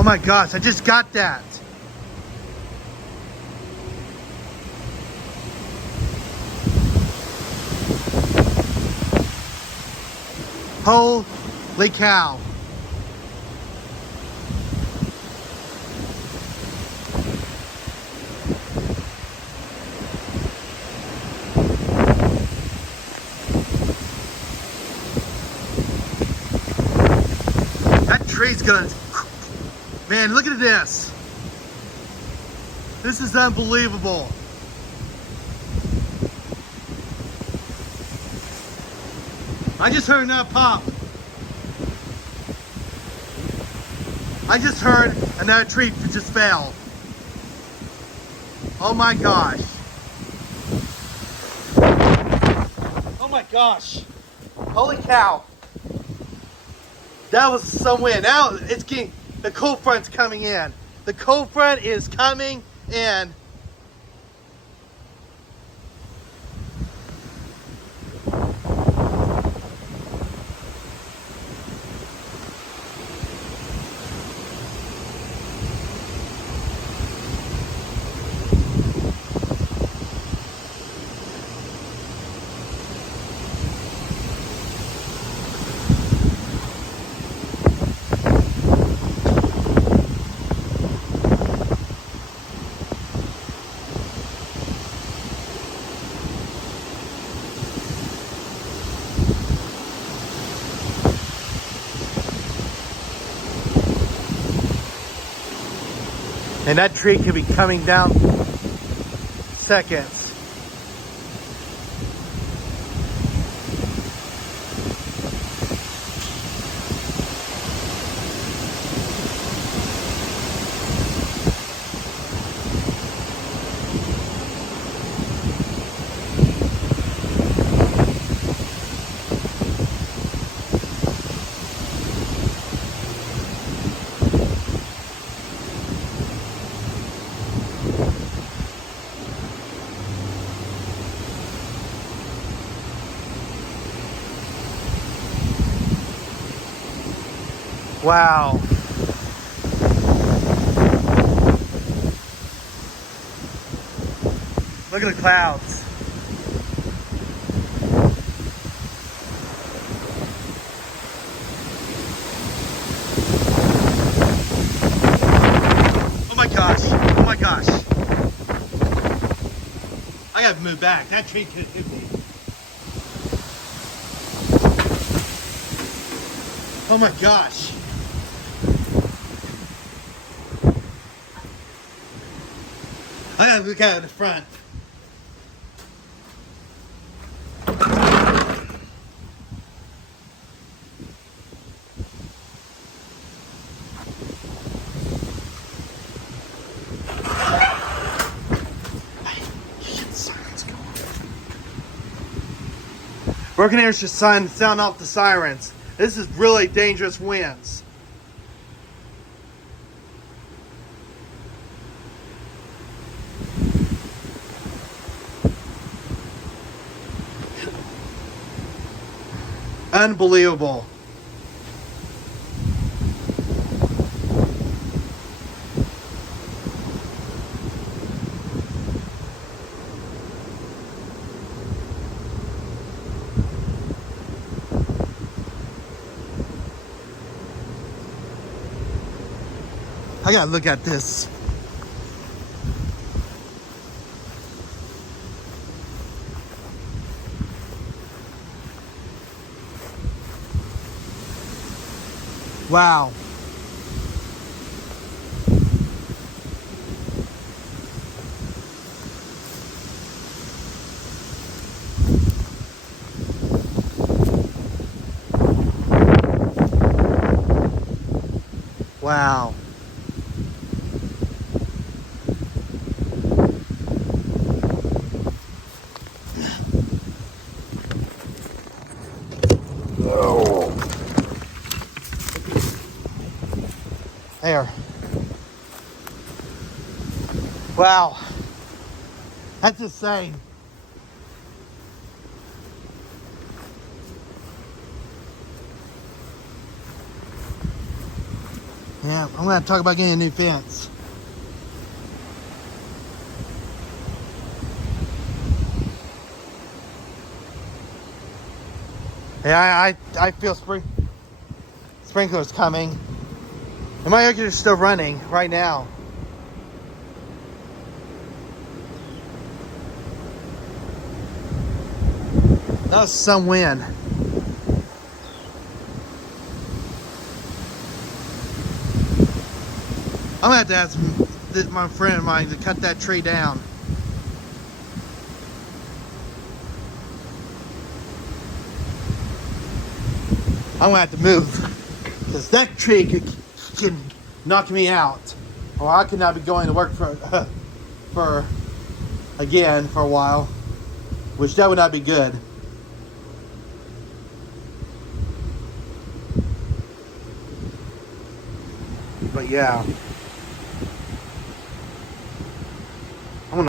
Oh my gosh, I just got that. Holy cow. That tree's gonna... Man, look at this. This is unbelievable. I just heard another pop. I just heard another tree just fell. Oh my gosh. Oh my gosh. Holy cow. That was some wind. Now it's getting, the cold front's coming in. The cold front is coming in. And that tree could be coming down seconds. Wow. Look at the clouds. Oh my gosh. Oh my gosh. I gotta move back. That tree could hit me. Oh my gosh. I gotta look out of the front. Broken Arrows should sound off the sirens. This is really dangerous winds. Unbelievable. I gotta look at this. Wow. Wow. There. Wow. That's insane. Yeah, I'm gonna talk about getting a new fence. Yeah, I feel sprinklers coming. And my air conditioner's still running right now. That was some wind. I'm gonna have to ask my friend of mine to cut that tree down. I'm gonna have to move because that tree can knock me out, or I could not be going to work for again for a while, which that would not be good. But yeah.